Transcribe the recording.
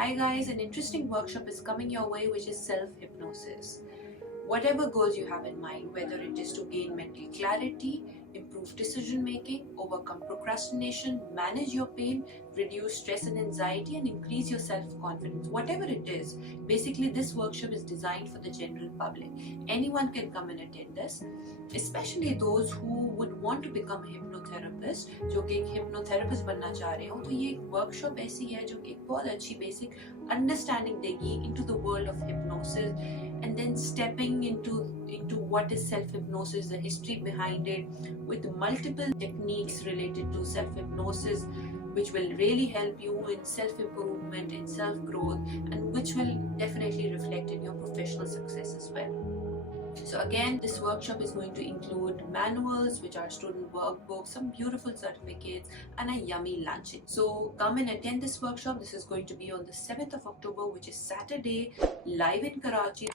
Hi guys, an interesting workshop is coming your way, which is self-hypnosis. Whatever goals you have in mind, whether it is to gain mental clarity, improve decision making, overcome procrastination, manage your pain, reduce stress and anxiety, and increase your self-confidence, whatever it is, basically this workshop is designed for the general public. Anyone can come and attend this, especially those who would want to become a hypnotherapist, जो कि एक hypnotherapist बनना चाह रहे हो, तो ये एक workshop ऐसी है जो कि एक बहुत अच्छी basic understanding देगी into the world of hypnosis, and then stepping into what is self-hypnosis, the history behind it, with multiple techniques related to self-hypnosis, which will really help you in self-improvement, in self-growth, and which will definitely reflect in your professional success as well. So again, this workshop is going to include manuals, which are student workbooks, some beautiful certificates, and a yummy luncheon. So come and attend this workshop. This is going to be on the 7th of October, which is Saturday, live in Karachi.